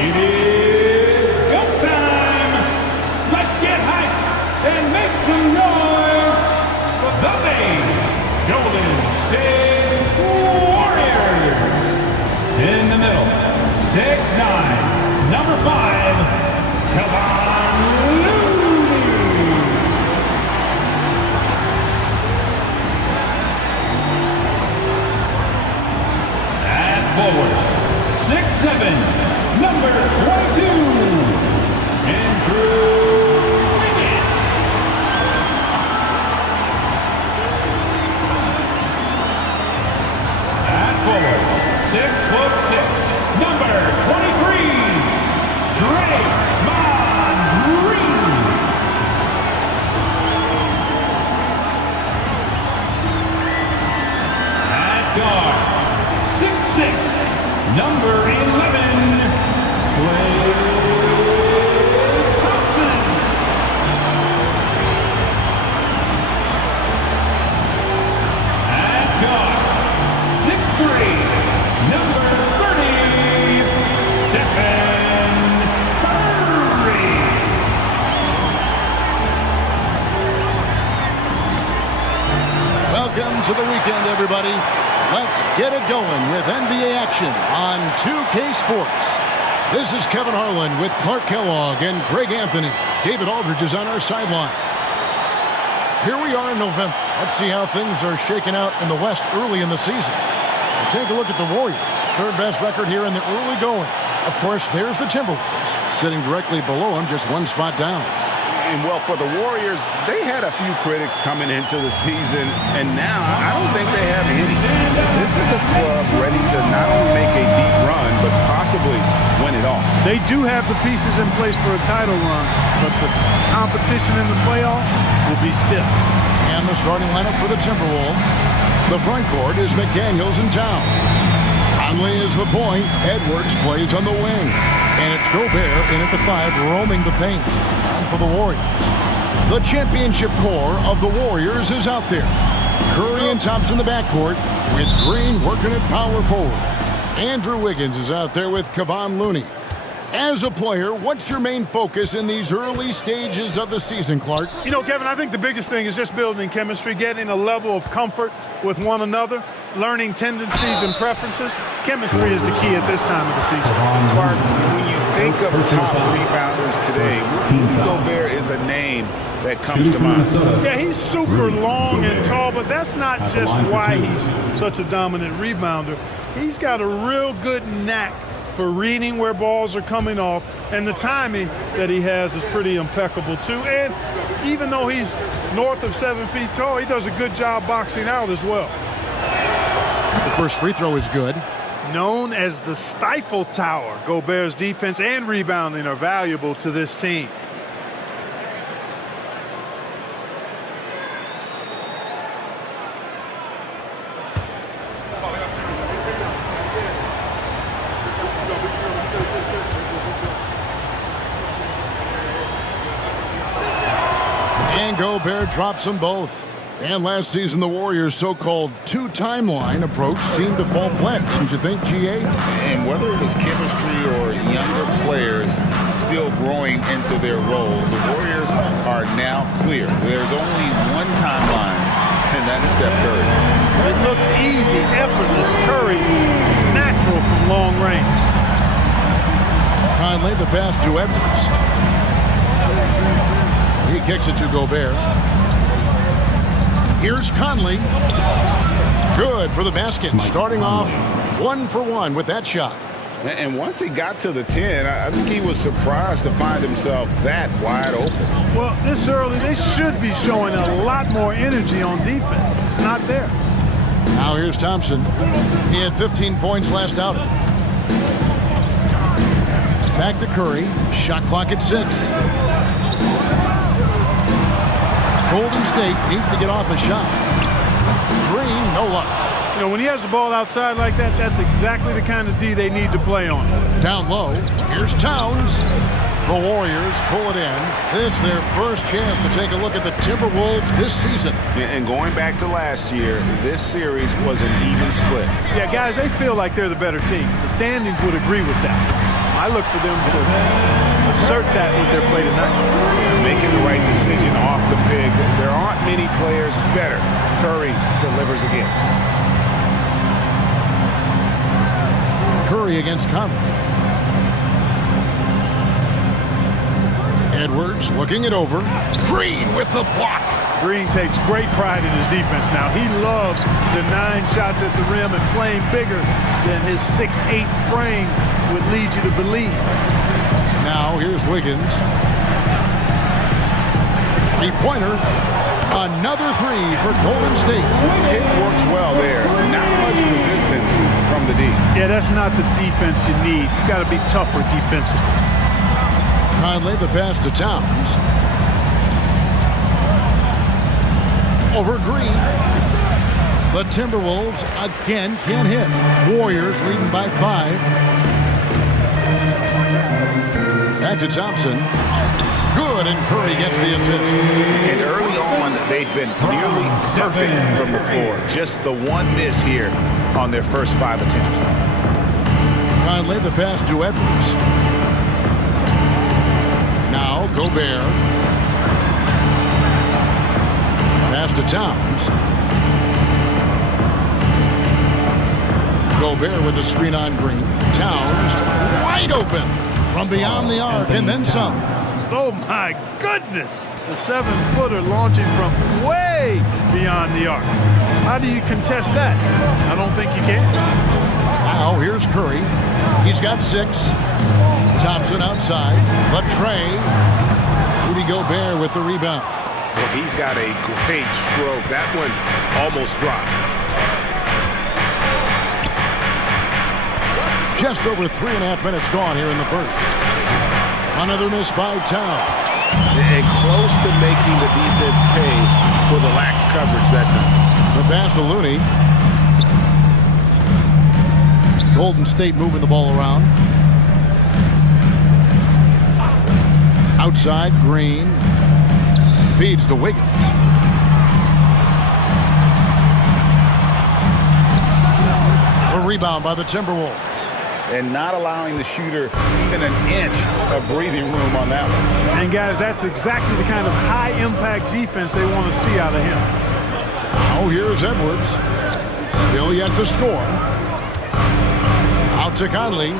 It is go time! Let's get hyped and make some noise for the Maine Golden State Warriors! In the middle, 6'9", number 5, Kevon Looney. At forward, 6'7", number 22, Andrew Wiggins. At forward, 6'6", number 23, Draymond Green. At guard, 6'6", number 11, Klay Thompson. At guard, 6'3", number 30, Stephen Curry. Welcome to the weekend, everybody. Let's get it going with NBA action on 2K Sports. This is Kevin Harlan with Clark Kellogg and Greg Anthony. David Aldridge is on our sideline. Here we are in November. Let's see how things are shaking out in the West early in the season. And take a look at the Warriors. Third best record here in the early going. Of course, there's the Timberwolves, sitting directly below them, just one spot down. And, well, for the Warriors, they had a few critics coming into the season, and now I don't think they have any. This is a club ready to not only make a deep run, but possibly win it all. They do have the pieces in place for a title run, but the competition in the playoffs will be stiff. And the starting lineup for the Timberwolves. The front court is McDaniels and Towns. Conley is the point. Edwards plays on the wing. And it's Gobert in at the 5, roaming the paint. And for the Warriors, the championship core of the Warriors is out there. Curry and Thompson in the backcourt, with Green working at power forward. Andrew Wiggins is out there with Kevon Looney. As a player, what's your main focus in these early stages of the season, Clark? You know, Kevin, I think the biggest thing is just building chemistry, getting a level of comfort with one another, learning tendencies and preferences. Chemistry is the key at this time of the season. Clark, when you think of top rebounders today, Rudy Gobert is a name that comes to mind. Yeah, he's super long and tall, but that's not just why he's such a dominant rebounder. He's got a real good knack for reading where balls are coming off, and the timing that he has is pretty impeccable too. And even though he's north of 7 feet tall, he does a good job boxing out as well. The first free throw is good. Known as the Stifle Tower, Gobert's defense and rebounding are valuable to this team. And Gobert drops them both. And last season, the Warriors' so-called two-timeline approach seemed to fall flat, didn't you think, GA? And whether it was chemistry or younger players still growing into their roles, the Warriors are now clear. There's only one timeline, and that's Steph Curry. It looks easy, effortless. Curry, natural from long range. Conley, the pass to Edwards. He kicks it to Gobert. Here's Conley. Good for the basket. Starting off 1 for 1 with that shot. And once he got to the 10, I think he was surprised to find himself that wide open. Well, this early, they should be showing a lot more energy on defense. It's not there. Now here's Thompson. He had 15 points last outing. Back to Curry. Shot clock at 6. Golden State needs to get off a shot. Green, no luck. You know, when he has the ball outside like that, that's exactly the kind of D they need to play on. Down low, here's Towns. The Warriors pull it in. This is their first chance to take a look at the Timberwolves this season. And going back to last year, this series was an even split. Yeah, guys, they feel like they're the better team. The standings would agree with that. I look for them to assert that with their play tonight. Making the right decision off the pick. There aren't many players better. Curry delivers again. Curry against Conley. Edwards looking it over. Green with the block. Green takes great pride in his defense now. He loves the 9 shots at the rim and playing bigger than his 6'8" frame would lead you to believe. Now here's Wiggins. Three-pointer. Another three for Golden State. It works well there. Not much resistance from the D. Yeah, that's not the defense you need. You got to be tougher defensively. Conley the pass to Towns. Over Green. The Timberwolves again can't hit. Warriors leading by 5. Back to Thompson. Good, and Curry gets the assist. And early on, they've been nearly perfect from the floor. Just the one miss here on their first 5 attempts. Conley the pass to Edwards. Now Gobert. Pass to Towns. Gobert with the screen on Green. Towns wide open from beyond the arc and then some. Oh my goodness! The 7-footer launching from way beyond the arc. How do you contest that? I don't think you can. Now here's Curry. He's got 6. Thompson outside. Latre. Rudy Gobert with the rebound. Well, he's got a great stroke. That one almost dropped. Just over 3.5 minutes gone here in the first. Another miss by Towns. And close to making the defense pay for the lax coverage that time. The pass to Looney. Golden State moving the ball around. Outside, Green. Feeds to Wiggins. A rebound by the Timberwolves. And not allowing the shooter even an inch of breathing room on that one. And guys, that's exactly the kind of high-impact defense they want to see out of him. Now here's Edwards. Still yet to score. Out to Conley.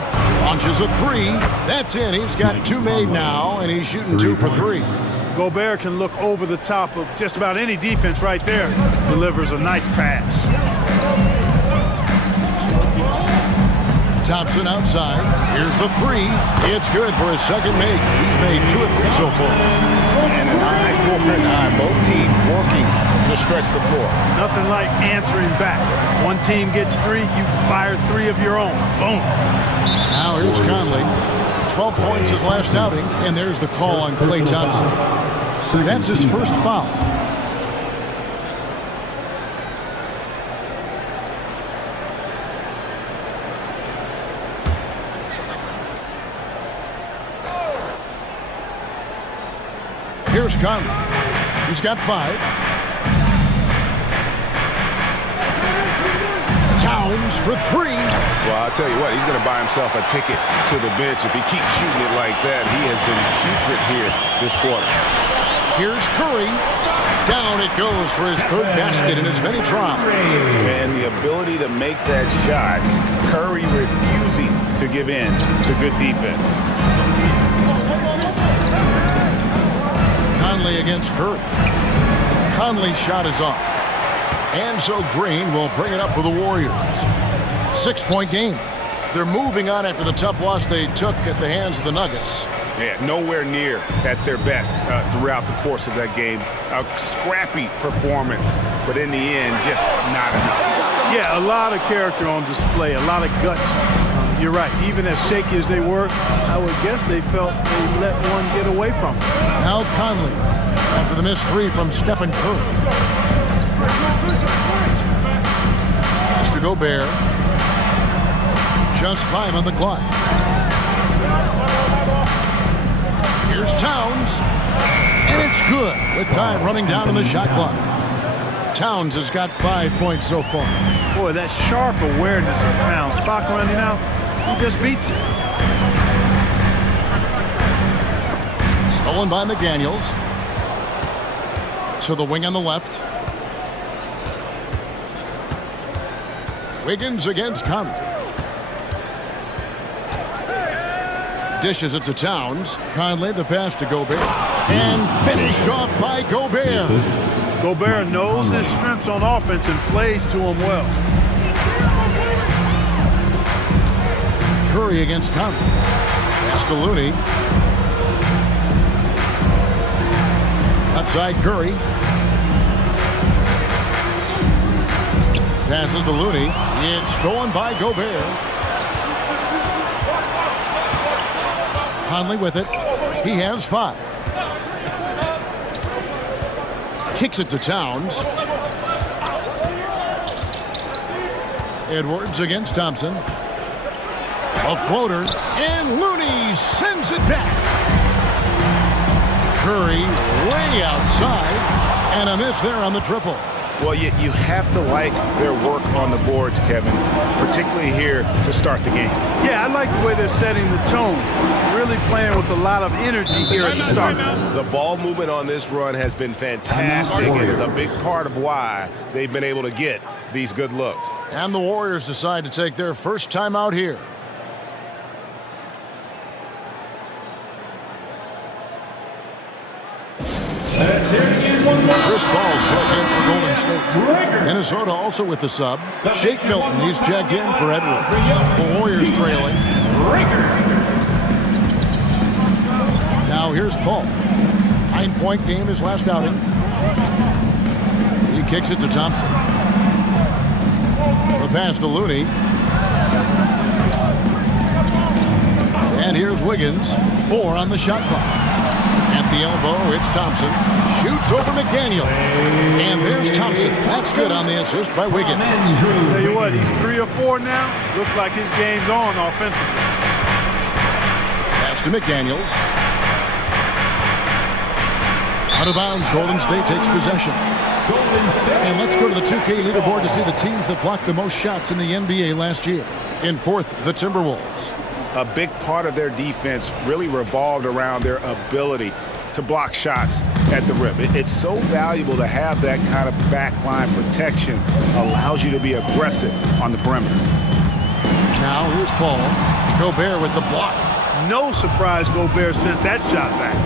Launches a 3. That's in. He's got 2 made now, and he's shooting 2 for 3. Gobert can look over the top of just about any defense right there. Delivers a nice pass. Thompson outside. Here's the 3. It's good for his second make. He's made 2 of 3 so far. And an eye for an eye. Both teams working to stretch the floor. Nothing like answering back. One team gets 3, you fire 3 of your own. Boom. Now here's Conley. 12 points his last outing, and there's the call on Klay Thompson. So that's his first foul. Here's Conley. He's got 5. Towns for 3. Well, I'll tell you what, he's going to buy himself a ticket to the bench if he keeps shooting it like that. He has been putrid here this quarter. Here's Curry. Down it goes for his 3rd basket in as many tries. And the ability to make that shot, Curry refusing to give in to good defense. Conley against Curry. Conley's shot is off. And so Green will bring it up for the Warriors. 6-point game. They're moving on after the tough loss they took at the hands of the Nuggets. Yeah, nowhere near at their best throughout the course of that game. A scrappy performance, but in the end, just not enough. Yeah, a lot of character on display, a lot of guts. You're right. Even as shaky as they were, I would guess they felt they let one get away from them. Now Conley after the missed 3 from Stephen Curry. Mr. Gobert. Just 5 on the clock. Here's Towns. And it's good with time running down on the shot clock. Towns has got 5 points so far. Boy, that sharp awareness of Towns. Clock running out, he just beats it. Stolen by McDaniels. To the wing on the left. Wiggins against Conley. Dishes it to Towns. Conley, the pass to Gobert. And finished off by Gobert. Gobert knows his strengths on offense and plays to them well. Curry against Conley. Pass to Looney. Left side Curry. Passes to Looney. It's stolen by Gobert. Conley with it. He has 5. Kicks it to Towns. Edwards against Thompson. A floater, and Looney sends it back. Curry way outside, and a miss there on the triple. Well, you have to like their work on the boards, Kevin, particularly here to start the game. Yeah, I like the way they're setting the tone. Really playing with a lot of energy here at the start. The ball movement on this run has been fantastic and is a big part of why they've been able to get these good looks. And the Warriors decide to take their first time out here. Chris Paul's plugged in for Golden State. Minnesota also with the sub. Shake Milton, he's checked in for Edwards. The Warriors trailing. Now here's Paul. 9-point game his last outing. He kicks it to Thompson. The pass to Looney. And here's Wiggins. 4 on the shot clock. At the elbow, it's Thompson. Shoots over McDaniel. And there's Thompson. That's good on the assist by Wiggins. Tell you what, he's 3 or 4 now. Looks like his game's on offensively. Pass to McDaniels. Out of bounds, Golden State takes possession. And let's go to the 2K leaderboard to see the teams that blocked the most shots in the NBA last year. In 4th, the Timberwolves. A big part of their defense really revolved around their ability to block shots at the rim. It's so valuable to have that kind of backline protection. Allows you to be aggressive on the perimeter. Now here's Paul. Gobert with the block. No surprise Gobert sent that shot back.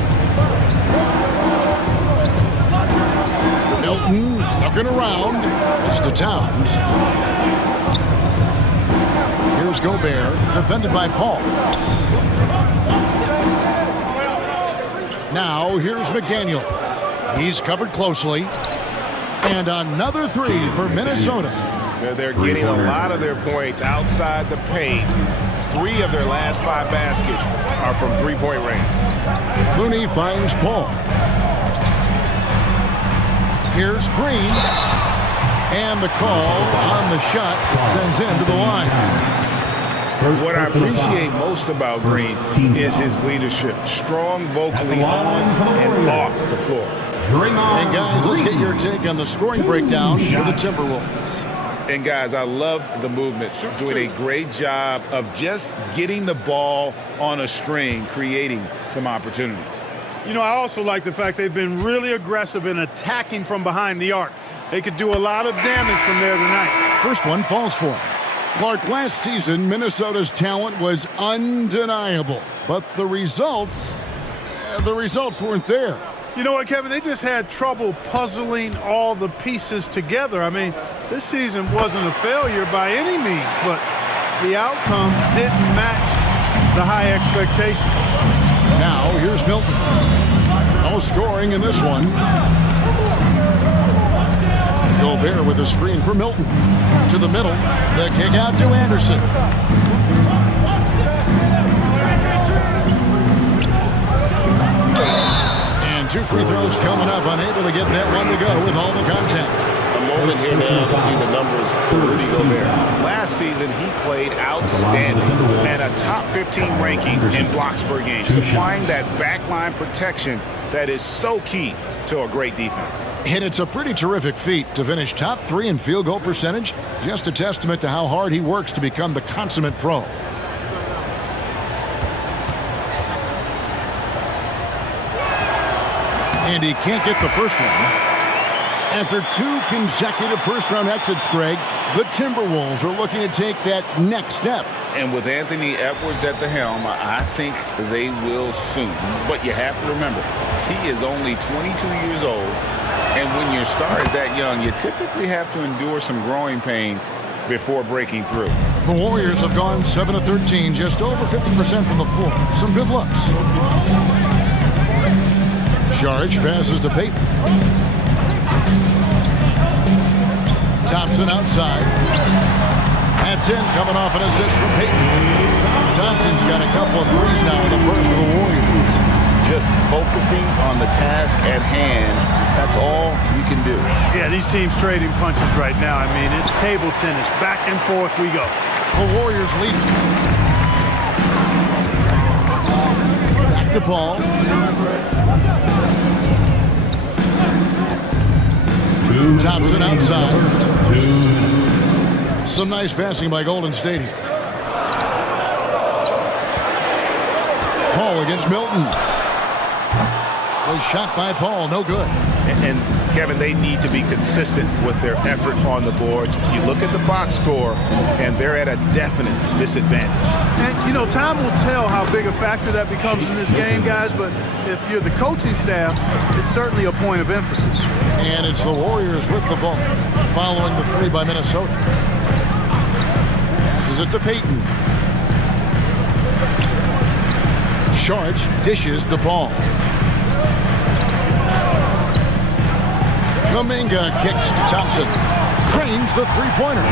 Milton looking around. Pass to Towns. Here's Gobert, defended by Paul. Now here's McDaniels. He's covered closely. And another 3 for Minnesota. They're getting a lot of their points outside the paint. 3 of their last 5 baskets are from three-point range. Looney finds Paul. Here's Green. And the call on the shot sends him to the line. What I appreciate most about Green is his leadership. Strong vocally on and off the floor. And guys, let's get your take on the scoring breakdown for the Timberwolves. And guys, I love the movement. Doing a great job of just getting the ball on a string, creating some opportunities. You know, I also like the fact they've been really aggressive in attacking from behind the arc. They could do a lot of damage from there tonight. First one falls for him. Clark, last season, Minnesota's talent was undeniable, but the results weren't there. You know what, Kevin? They just had trouble puzzling all the pieces together. I mean, this season wasn't a failure by any means, but the outcome didn't match the high expectation. Now, here's Milton. No scoring in this one. Gobert with a screen for Milton. To the middle. The kick out to Anderson. And 2 free throws coming up. Unable to get that one to go with all the contact. A moment here now to see the numbers for Rudy Gobert. Last season, he played outstanding and a top 15 ranking in blocks per game, supplying that backline protection that is so key to a great defense. And it's a pretty terrific feat to finish top 3 in field goal percentage. Just a testament to how hard he works to become the consummate pro. And he can't get the first one. After 2 consecutive first-round exits, Greg, the Timberwolves are looking to take that next step. And with Anthony Edwards at the helm, I think they will soon. But you have to remember, he is only 22 years old. And when your star is that young, you typically have to endure some growing pains before breaking through. The Warriors have gone 7 of 13, just over 50% from the floor. Some good looks. Charge passes to Payton. Thompson outside. That's in, coming off an assist from Payton. Thompson's got a couple of threes now in the first of the Warriors. Just focusing on the task at hand, that's all you can do. Yeah, these teams trading punches right now. I mean, it's table tennis. Back and forth we go. The Warriors lead. Back to Paul. Thompson outside. Some nice passing by Golden State here. Paul against Milton. The shot by Paul, no good. And Kevin, they need to be consistent with their effort on the boards. You look at the box score, and they're at a definite disadvantage. And, you know, time will tell how big a factor that becomes in this game, guys, but if you're the coaching staff, it's certainly a point of emphasis. And it's the Warriors with the ball, following the 3 by Minnesota. Passes it to Payton. Sharge dishes the ball. Kuminga kicks to Thompson. Cranes the three-pointer.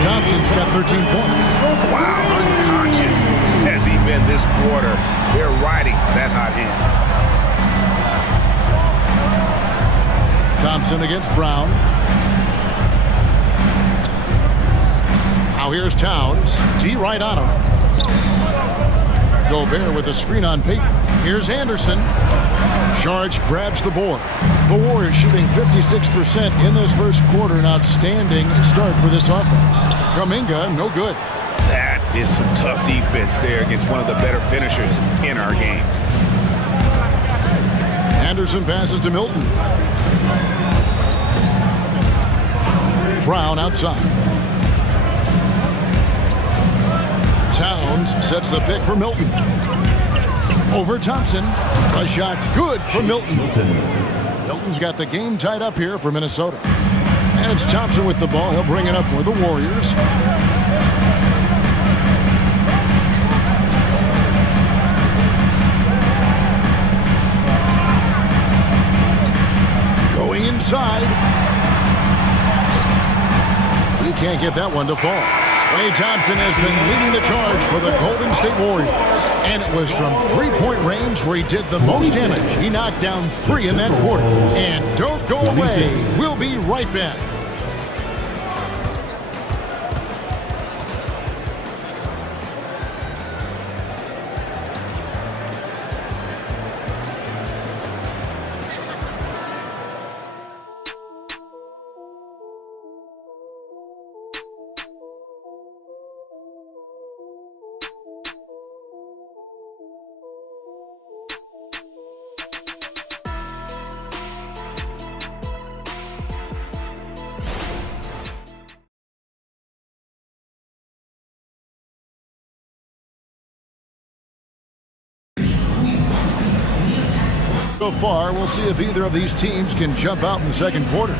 Thompson's got 13 points. Wow, unconscious has he been this quarter. They're riding that hot hand. Thompson against Brown. Now here's Towns. D right on him. Gobert with a screen on Payton. Here's Anderson. Charge grabs the board. The Warriors shooting 56% in this first quarter. An outstanding start for this offense. Kuminga, no good. That is some tough defense there against one of the better finishers in our game. Anderson passes to Milton. Brown outside. Towns sets the pick for Milton. Over Thompson. The shot's good for Milton. Milton's got the game tied up here for Minnesota. And it's Thompson with the ball. He'll bring it up for the Warriors. Going inside. He can't get that one to fall. Klay Thompson has been leading the charge for the Golden State Warriors. And it was from three-point range where he did the most damage. He knocked down 3 in that quarter. And don't go away. We'll be right back. So far, we'll see if either of these teams can jump out in the second quarter.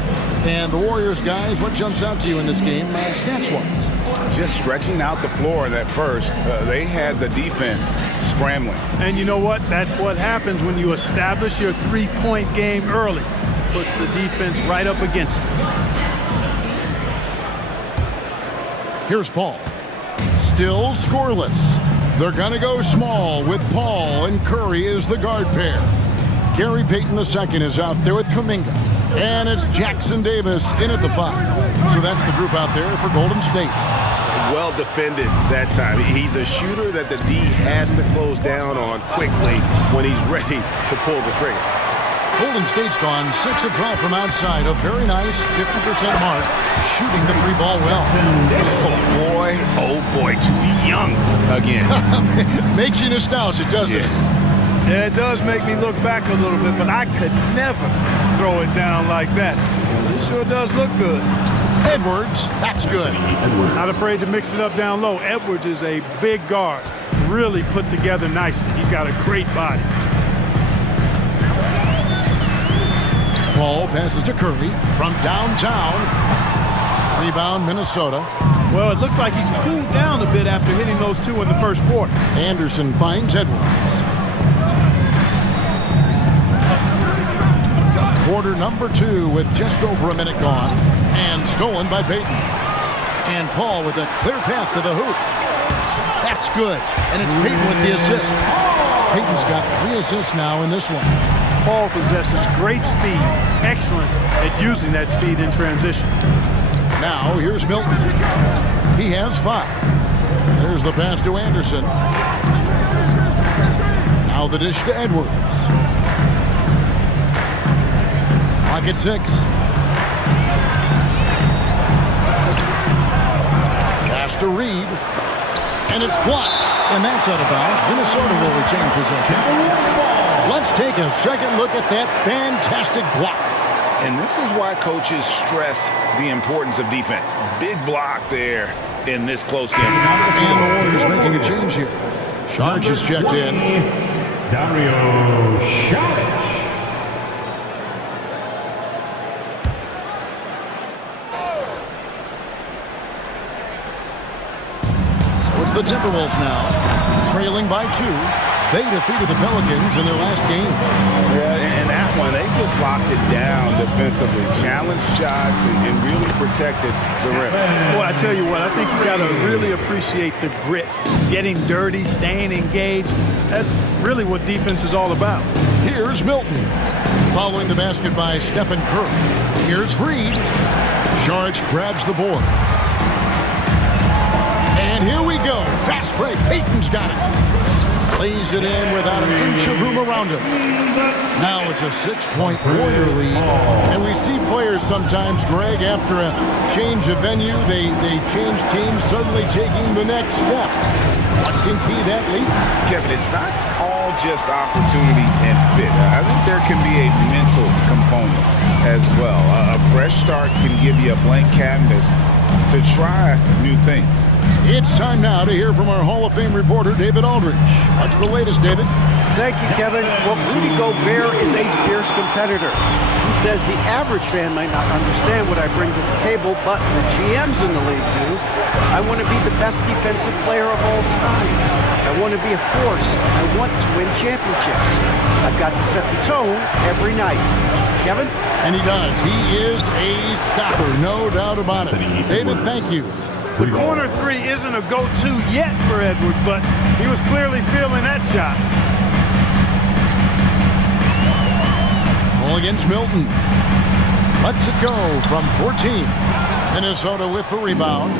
And the Warriors, guys, what jumps out to you in this game, stats-wise? Just stretching out the floor in that first. They had the defense scrambling. And you know what? That's what happens when you establish your three-point game early. Puts the defense right up against it. Here's Paul. Still scoreless. They're going to go small with Paul and Curry as the guard pair. Gary Payton II is out there with Kuminga. And it's Jackson Davis in at the 5. So that's the group out there for Golden State. Well defended that time. He's a shooter that the D has to close down on quickly when he's ready to pull the trigger. Golden State's gone 6 of 12 from outside. A very nice 50% mark. Shooting the 3-ball well. Oh boy, to be young again. Makes you nostalgic, doesn't it? Yeah, it does make me look back a little bit, but I could never throw it down like that. It sure does look good. Edwards, that's good. Not afraid to mix it up down low. Edwards is a big guard, really put together nicely. He's got a great body. Paul passes to Curry from downtown. Rebound, Minnesota. Well, it looks like he's cooled down a bit after hitting those two in the first quarter. Anderson finds Edwards. Quarter number 2 with just over a minute gone. And stolen by Payton. And Paul with a clear path to the hoop. That's good. And it's Payton with the assist. Payton's got 3 assists now in this one. Paul possesses great speed. Excellent at using that speed in transition. Now here's Milton. He has 5. There's the pass to Anderson. Now the dish to Edwards. Clock at 6. Pass to Reed. And it's blocked. And that's out of bounds. Minnesota will retain possession. Let's take a second look at that fantastic block. And this is why coaches stress the importance of defense. Big block there in this close game. And the Warriors making a change here. Sharch is checked in. Dario Saric. So it's the Timberwolves now, trailing by 2. They defeated the Pelicans in their last game. Yeah, and that one, they just locked it down defensively, challenged shots, and really protected the rim. Boy, I tell you what, I think you got to really appreciate the grit. Getting dirty, staying engaged. That's really what defense is all about. Here's Milton. Following the basket by Stephen Curry. Here's Reed. Saric grabs the board. And here we go. Fast break. Payton's got it. Lays it in without an inch of room around him. Now it's a 6-point Warrior lead. And we see players sometimes, Greg, after a change of venue, they change teams, suddenly taking the next step. What can key that lead? Kevin, it's not all just opportunity and fit. I think there can be a mental component as well. A fresh start can give you a blank canvas to try new things. It's time now to hear from our Hall of Fame reporter, David Aldridge. What's the latest, David? Thank you, Kevin. Well, Rudy Gobert is a fierce competitor. He says the average fan might not understand what I bring to the table, but the GMs in the league do. I want to be the best defensive player of all time. I want to be a force. I want to win championships. I've got to set the tone every night. Kevin? And he does. He is a stopper, no doubt about it. David, thank you. The corner 3 isn't a go-to yet for Edwards, but he was clearly feeling that shot. Ball against Milton. Lets it go from 14. Minnesota with the rebound.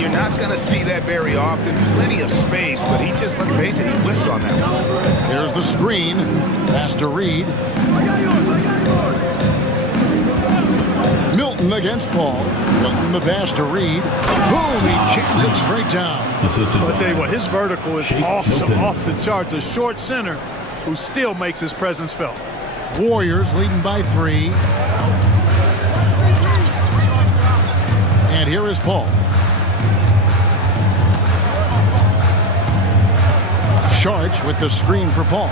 You're not going to see that very often. Plenty of space, but he just, let's face it, he whiffs on that one. Here's the screen. Pass to Reed. Milton against Paul. Milton the pass to Reed. Boom, he jams it straight down. Well, I'll tell you what, his vertical is awesome, off the charts. A short center who still makes his presence felt. Warriors leading by 3. And here is Paul. Saric with the screen for Paul.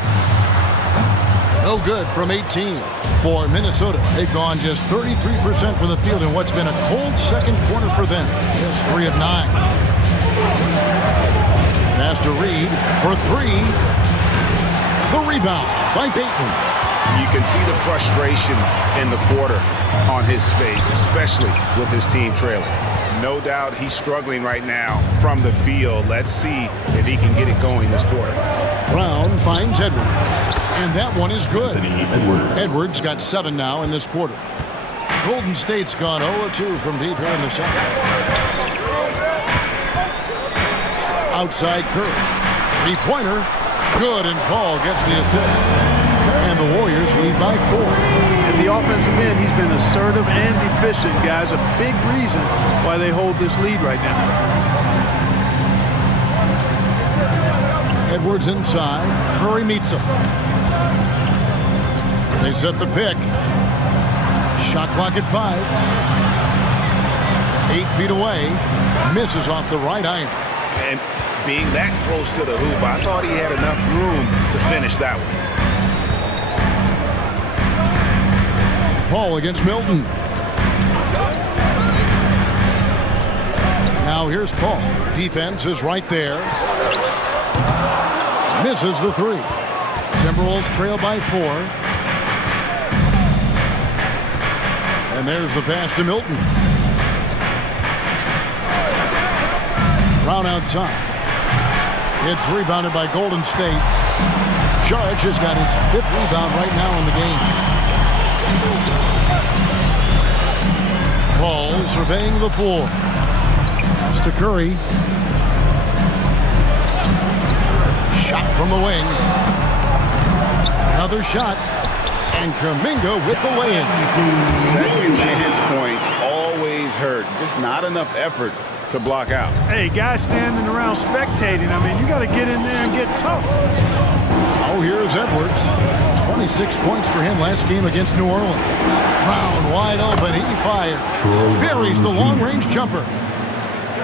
No good from 18 for Minnesota. They've gone just 33% from the field in what's been a cold second quarter for them. Just 3 of 9. Pass to Reed for 3. The rebound by Payton. You can see the frustration in the quarter on his face, especially with his team trailing. No doubt he's struggling right now from the field. Let's see if he can get it going this quarter. Brown finds Edwards. And that one is good. Edwards got 7 now in this quarter. Golden State's gone 0-2 from deep here in the second. Outside Curry. 3-pointer. Good, and Paul gets the assist. And the Warriors lead by 4. At the offensive end, he's been assertive and efficient, guys. A big reason why they hold this lead right now. Edwards inside. Curry meets him. They set the pick. Shot clock at 5. 8 feet away. Misses off the right iron. And being that close to the hoop, I thought he had enough room to finish that one. Paul against Milton. Now here's Paul. Defense is right there. Misses the 3. Timberwolves trail by 4. And there's the pass to Milton. Brown outside. It's rebounded by Golden State. Judge has got his 5th rebound right now in the game. Paul surveying the floor. Pass to Curry. Shot from the wing. Another shot. And Kuminga with the lay-in. Second chance points always hurt. Just not enough effort to block out. Hey, guys standing around spectating. I mean, you got to get in there and get tough. Oh, here's Edwards. 26 points for him last game against New Orleans. Brown wide open. He fires. Buries the long-range jumper.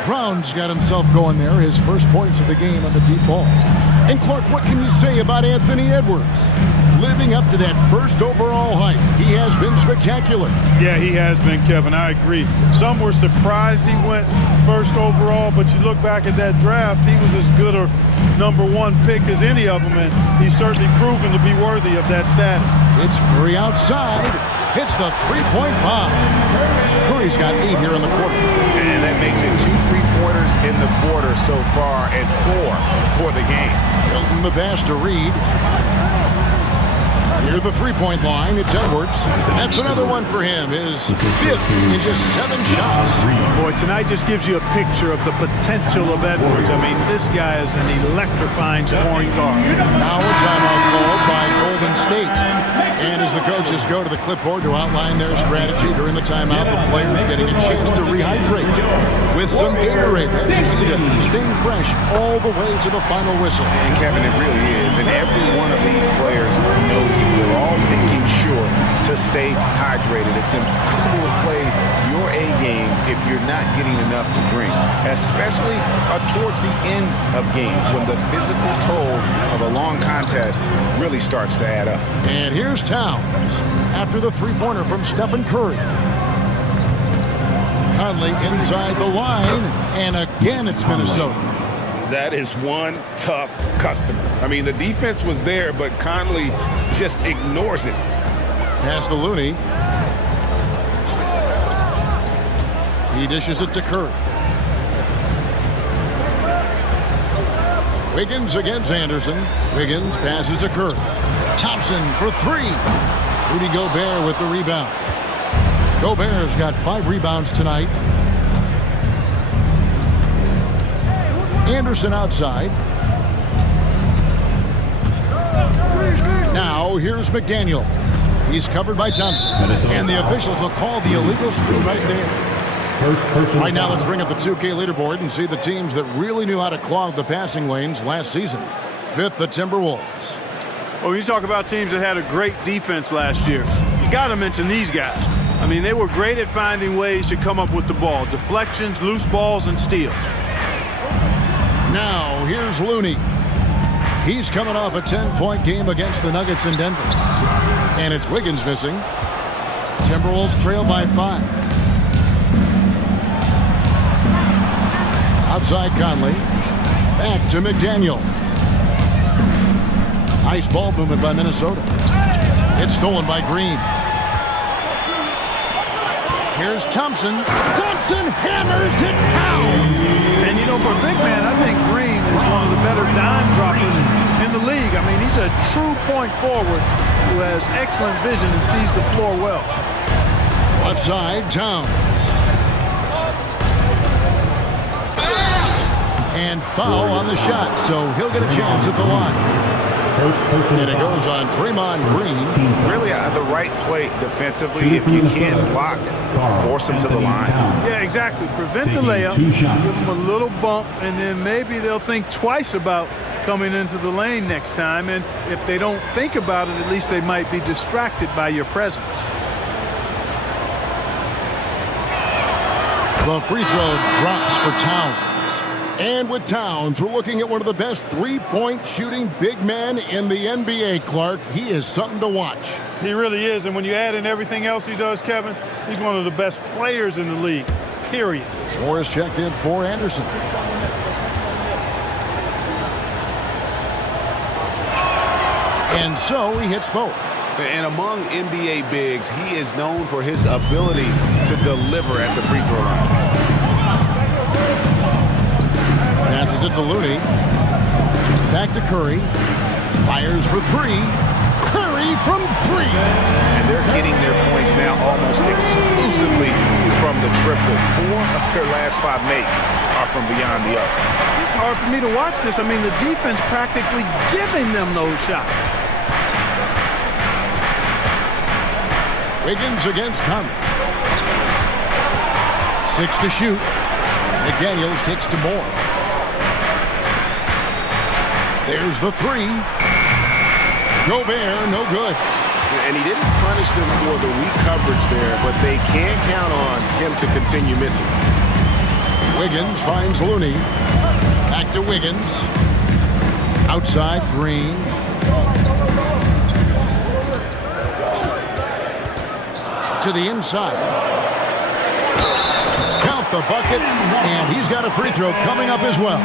Brown's got himself going there. His first points of the game on the deep ball. And Clark, what can you say about Anthony Edwards? Living up to that first overall hype, he has been spectacular. Yeah, he has been, Kevin. I agree. Some were surprised he went first overall, but you look back at that draft, he was as good a #1 pick as any of them, and he's certainly proven to be worthy of that status. It's Curry outside. Hits the three-point bomb. Curry's got 8 here in the quarter. And that makes it 2 3-pointers in the quarter so far and 4 for the game. Hilton the pass to Reed. Near the three-point line, it's Edwards. That's another one for him. His 5th in just 7 shots. Boy, tonight just gives you a picture of the potential of Edwards. I mean, this guy is an electrifying scoring guard. Now a timeout called by Golden State. And as the coaches go to the clipboard to outline their strategy during the timeout, the players getting a chance to rehydrate with some Gatorade. That's key to staying fresh all the way to the final whistle. And Kevin, it really is. And every one of these players knows it. They're all making sure to stay hydrated. It's impossible to play your A game if you're not getting enough to drink, especially towards the end of games when the physical toll of a long contest really starts to add up. And here's Towns after the three-pointer from Stephen Curry. Conley inside the line, and again it's Minnesota. That is one tough customer. I mean, the defense was there, but Conley just ignores it. Pass to Looney. He dishes it to Curry. Wiggins against Anderson. Wiggins passes to Curry. Thompson for 3. Rudy Gobert with the rebound. Gobert's got 5 rebounds tonight. Anderson outside. Now here's McDaniels. He's covered by Thompson. And the officials will call the illegal screen right there. Right now, let's bring up the 2K leaderboard and see the teams that really knew how to clog the passing lanes last season. 5th, the Timberwolves. Well, when you talk about teams that had a great defense last year, you got to mention these guys. I mean, they were great at finding ways to come up with the ball. Deflections, loose balls, and steals. Now, here's Looney. He's coming off a 10-point game against the Nuggets in Denver. And it's Wiggins missing. Timberwolves trail by 5. Outside Conley. Back to McDaniel. Nice ball movement by Minnesota. It's stolen by Green. Here's Thompson. Thompson hammers it down. And, you know, for a big man, I think Green is one of the better dime droppers in the league. I mean, he's a true point forward who has excellent vision and sees the floor well. Left side, Towns. And foul on the shot, so he'll get a chance at the line. And it goes on Draymond Green. Really the right play defensively. If you can't block, force him to the line. Yeah, exactly. Prevent the layup, give them a little bump, and then maybe they'll think twice about coming into the lane next time. And if they don't think about it, at least they might be distracted by your presence. The free throw drops for Towns. And with Towns, we're looking at one of the best three-point shooting big men in the NBA, Clark. He is something to watch. He really is. And when you add in everything else he does, Kevin, he's one of the best players in the league, period. Morris checked in for Anderson. And so he hits both. And among NBA bigs, he is known for his ability to deliver at the free throw line. Passes it to Looney. Back to Curry. Fires for three. Curry from three. And they're getting their points now almost exclusively from the triple. 4 of their last 5 makes are from beyond the arc. It's hard for me to watch this. I mean, the defense practically giving them those shots. Wiggins against Conley. 6 to shoot. McDaniels kicks to Moore. There's the three. Gobert, no good. And he didn't punish them for the weak coverage there, but they can count on him to continue missing. Wiggins finds Looney. Back to Wiggins. Outside, Green. To the inside. Count the bucket, and he's got a free throw coming up as well.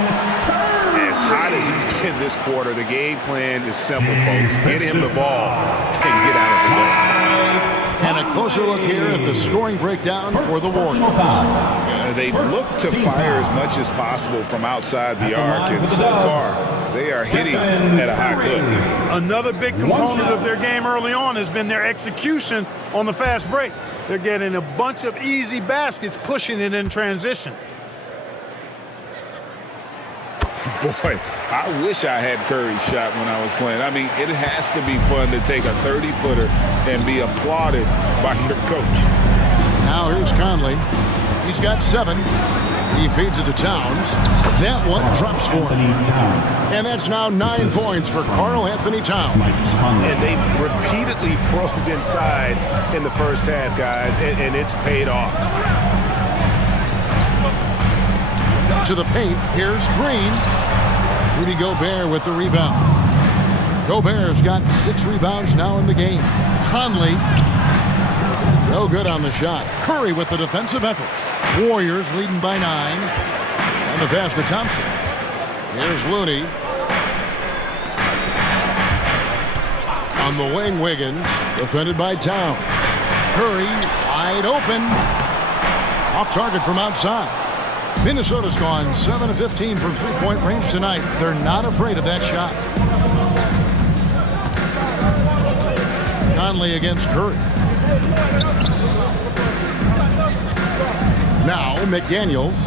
As hot as he's been this quarter, the game plan is simple, folks. Get him the ball and get out of the way. And a closer look here at the scoring breakdown for the Warriors. They've looked to fire as much as possible from outside the arc, and so far they are hitting at a high clip. Another big component of their game early on has been their execution on the fast break. They're getting a bunch of easy baskets, pushing it in transition. Boy, I wish I had Curry's shot when I was playing. I mean, it has to be fun to take a 30-footer and be applauded by your coach. Now here's Conley. He's got 7. He feeds it to Towns. That one drops for him. And that's now 9 points for Karl Anthony Towns. And they've repeatedly probed inside in the first half, guys, and it's paid off. To the paint, here's Green. Rudy Gobert with the rebound. Gobert's got 6 rebounds now in the game. Conley, no good on the shot. Curry with the defensive effort. Warriors leading by 9. And the pass to Thompson. Here's Looney. On the wing, Wiggins, defended by Towns. Curry, wide open. Off target from outside. Minnesota's gone 7 of 15 from three-point range tonight. They're not afraid of that shot. Conley against Curry. Now McDaniels.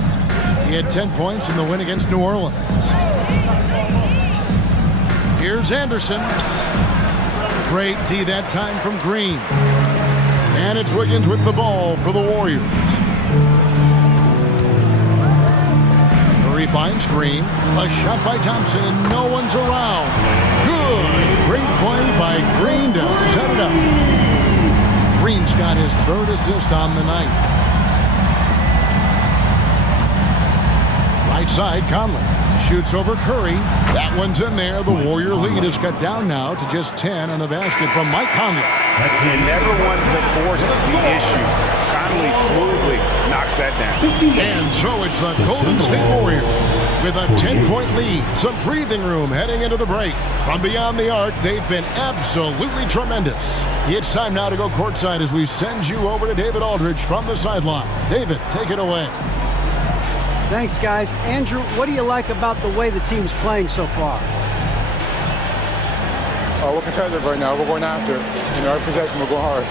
He had 10 points in the win against New Orleans. Here's Anderson. Great D that time from Green. And it's Wiggins with the ball for the Warriors. Curry finds Green. A shot by Thompson, and no one's around. Good. Great play by Green to set it up. Green's got his 3rd assist on the night. Right side, Conley. Shoots over Curry. That one's in there. The Warrior lead is cut down now to just 10 on the basket from Mike Conley. And never wanted to force the issue. Conley smoothly knocks that down. And so it's the Golden State Warriors with a 10-point lead. Some breathing room heading into the break. From beyond the arc, they've been absolutely tremendous. It's time now to go courtside as we send you over to David Aldridge from the sideline. David, take it away. Thanks, guys. Andrew, what do you like about the way the team's playing so far? We're competitive right now. We're going after it. In our possession, we're going hard.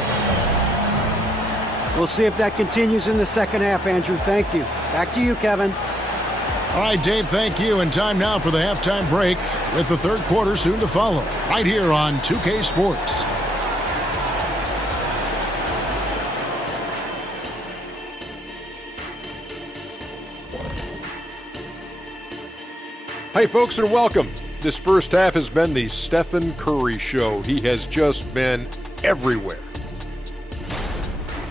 We'll see if that continues in the second half, Andrew. Thank you. Back to you, Kevin. All right, Dave, thank you. And time now for the halftime break with the third quarter soon to follow. Right here on 2K Sports. Hey folks, and welcome. This first half has been the Stephen Curry show. He has just been everywhere.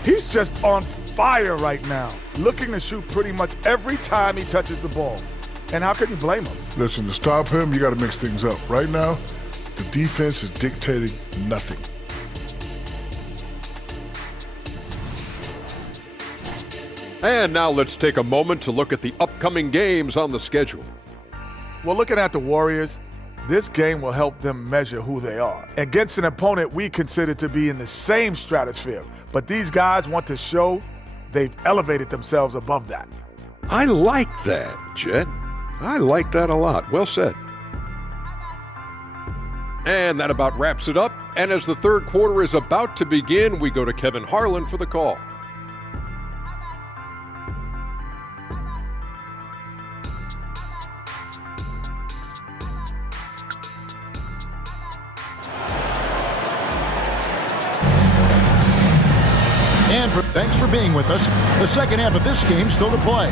He's just on fire right now, looking to shoot pretty much every time he touches the ball. And how can you blame him? Listen, to stop him, you got to mix things up. Right now, the defense is dictating nothing. And now let's take a moment to look at the upcoming games on the schedule. Well, looking at the Warriors, this game will help them measure who they are against an opponent we consider to be in the same stratosphere. But these guys want to show they've elevated themselves above that. I like that, Jet. I like that a lot. Well said. And that about wraps it up. And as the third quarter is about to begin, we go to Kevin Harlan for the call. And thanks for being with us. The second half of this game still to play.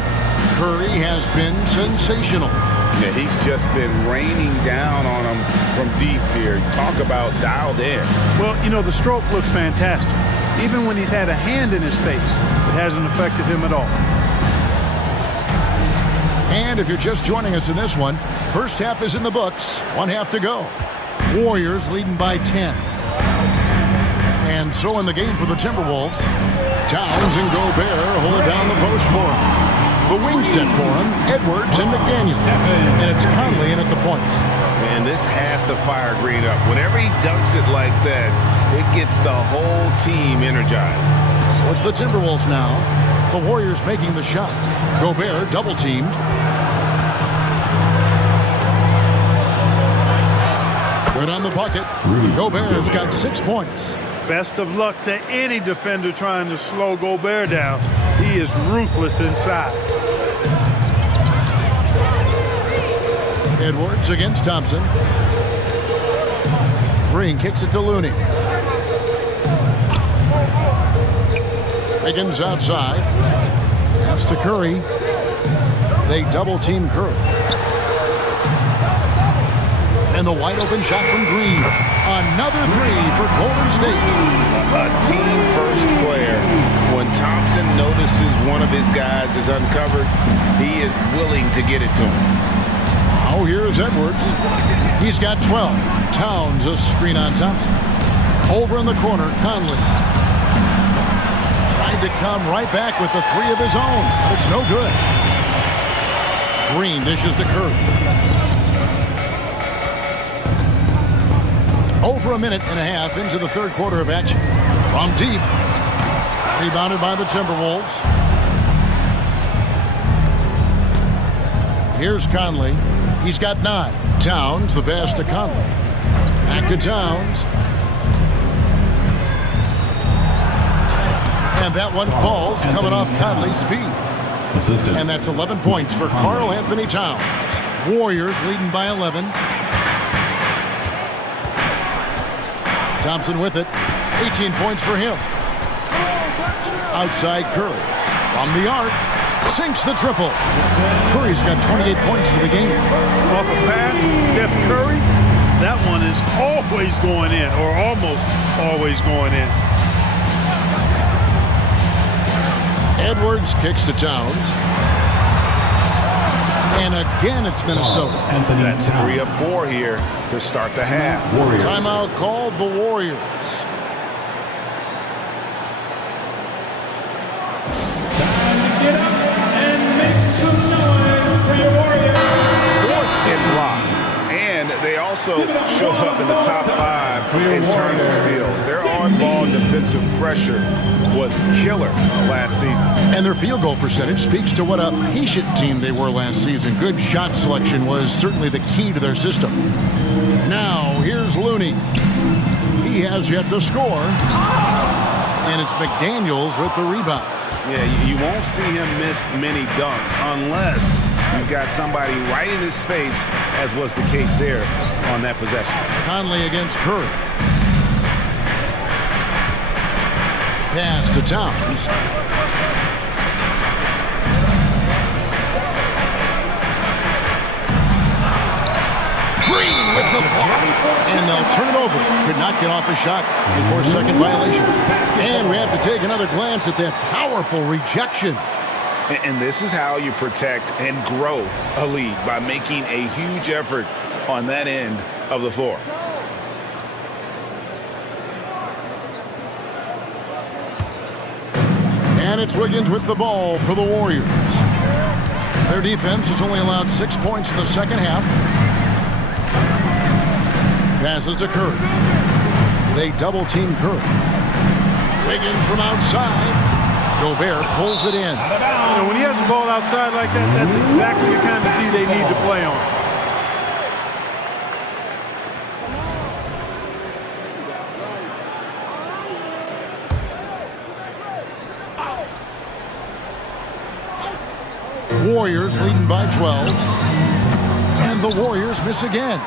Curry has been sensational. Yeah, he's just been raining down on him from deep here. Talk about dialed in. Well, you know, the stroke looks fantastic. Even when he's had a hand in his face, it hasn't affected him at all. And if you're just joining us in this one, first half is in the books. 1 half to go. Warriors leading by 10. And so in the game for the Timberwolves, Towns and Gobert hold down the post for him. The wing set for him, Edwards and McDaniels. And it's Conley in at the point. Man, this has to fire Green up. Whenever he dunks it like that, it gets the whole team energized. So it's the Timberwolves now. The Warriors making the shot. Gobert double-teamed. Good on the bucket. Gobert's got 6 points. Best of luck to any defender trying to slow Gobert down. He is ruthless inside. Edwards against Thompson. Green kicks it to Looney. Higgins outside. That's to Curry. They double-team Curry. And the wide-open shot from Green. Another three for Golden State. A team-first player. When Thompson notices one of his guys is uncovered, he is willing to get it to him. Now here's Edwards. He's got 12. Towns a screen on Thompson. Over in the corner, Conley. Tried to come right back with the three of his own, but it's no good. Green dishes to Curry. Over a minute and a half into the third quarter of action. From deep. Rebounded by the Timberwolves. Here's Conley. He's got 9. Towns, the pass to Conley. Back to Towns. And that one falls, coming off Conley's feet. And that's 11 points for Karl Anthony Towns. Warriors leading by 11. Thompson with it. 18 points for him. Outside Curry. From the arc. Sinks the triple. Curry's got 28 points for the game. Off a pass, Steph Curry. That one is always going in, or almost always going in. Edwards kicks to Towns. And again, it's Minnesota. That's 3 of 4 here to start the half. Timeout called the Warriors. Get up and make some noise for your Warriors. 4th in blocks. And they also showed up in the top 5 in terms of steals. Their on-ball defensive pressure was killer last season. And their field goal percentage speaks to what a patient team they were last season. Good shot selection was certainly the key to their system. Now, here's Looney. He has yet to score. And it's McDaniels with the rebound. Yeah, you won't see him miss many dunks unless you've got somebody right in his face, as was the case there on that possession. Conley against Curry. Pass to Towns. Green with the block. And they'll turn it over. Could not get off a shot. 24-second violation. And we have to take another glance at that powerful rejection. And this is how you protect and grow a lead, by making a huge effort on that end of the floor. And it's Wiggins with the ball for the Warriors. Their defense has only allowed 6 points in the second half. Passes to Curry. They double-team Curry. Wiggins from outside. Gobert pulls it in. You know, when he has the ball outside like that, that's exactly the kind of D they need to play on. Warriors leading by 12. And the Warriors miss again.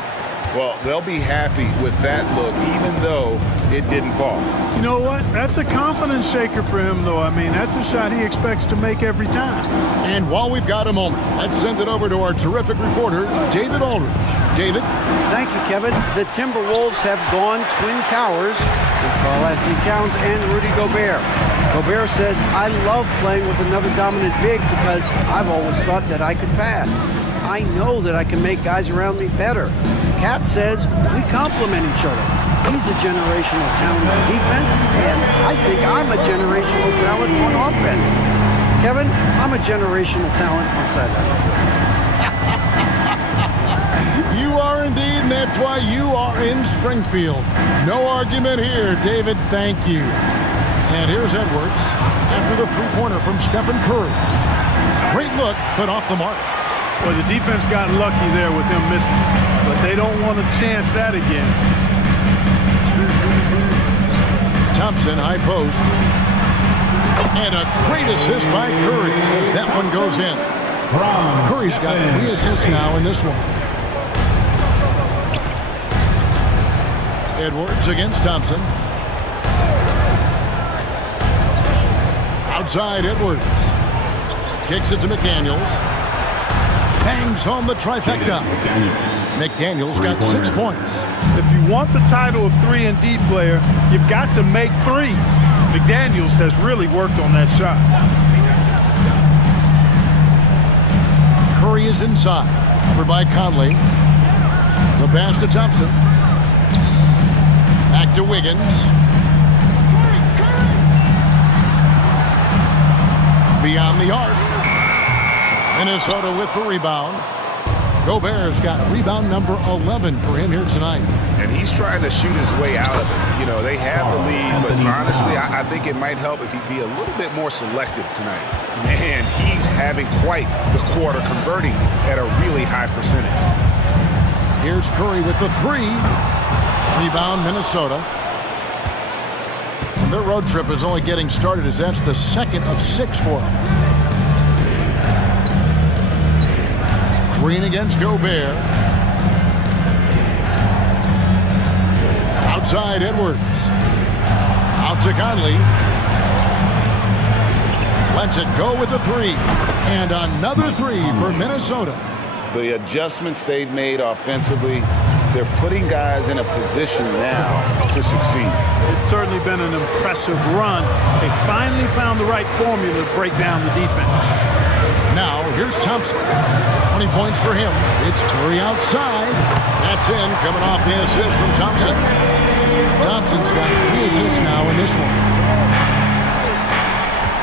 Well, they'll be happy with that look, even though it didn't fall. You know what? That's a confidence shaker for him, though. I mean, that's a shot he expects to make every time. And while we've got a moment, let's send it over to our terrific reporter, David Aldridge. David? Thank you, Kevin. The Timberwolves have gone Twin Towers with Karl-Anthony Towns and Rudy Gobert. Gobert says, I love playing with another dominant big because I've always thought that I could pass. I know that I can make guys around me better. Kat says we complement each other. He's a generational talent on defense, and I think I'm a generational talent on offense. Kevin, I'm a generational talent on sideline. You are indeed, and that's why you are in Springfield. No argument here, David. Thank you. And here's Edwards after the three-pointer from Stephen Curry. Great look, but off the mark. Well, the defense got lucky there with him missing, but they don't want to chance that again. Thompson, high post. And a great assist by Curry as that one goes in. Curry's got 3 assists now in this one. Edwards against Thompson. Outside Edwards. Kicks it to McDaniels. Bangs home the trifecta. McDaniels got 6 points. If you want the title of 3-and-D player, you've got to make threes. McDaniels has really worked on that shot. Curry is inside. Over by Conley. The pass to Thompson. Back to Wiggins. Beyond the arc. Minnesota with the rebound. Gobert's got rebound number 11 for him here tonight. And he's trying to shoot his way out of it. You know, they have the lead, but honestly, I think it might help if he'd be a little bit more selective tonight. And he's having quite the quarter, converting at a really high percentage. Here's Curry with the 3. Rebound, Minnesota. And their road trip is only getting started as that's the second of 6 for them. Green against Gobert. Outside Edwards. Out to Conley. Lets it go with the 3. And another 3 for Minnesota. The adjustments they've made offensively, they're putting guys in a position now to succeed. It's certainly been an impressive run. They finally found the right formula to break down the defense. Now, here's Thompson. 20 points for him. It's Curry outside. That's in, coming off the assist from Thompson. Thompson's got 3 assists now in this one.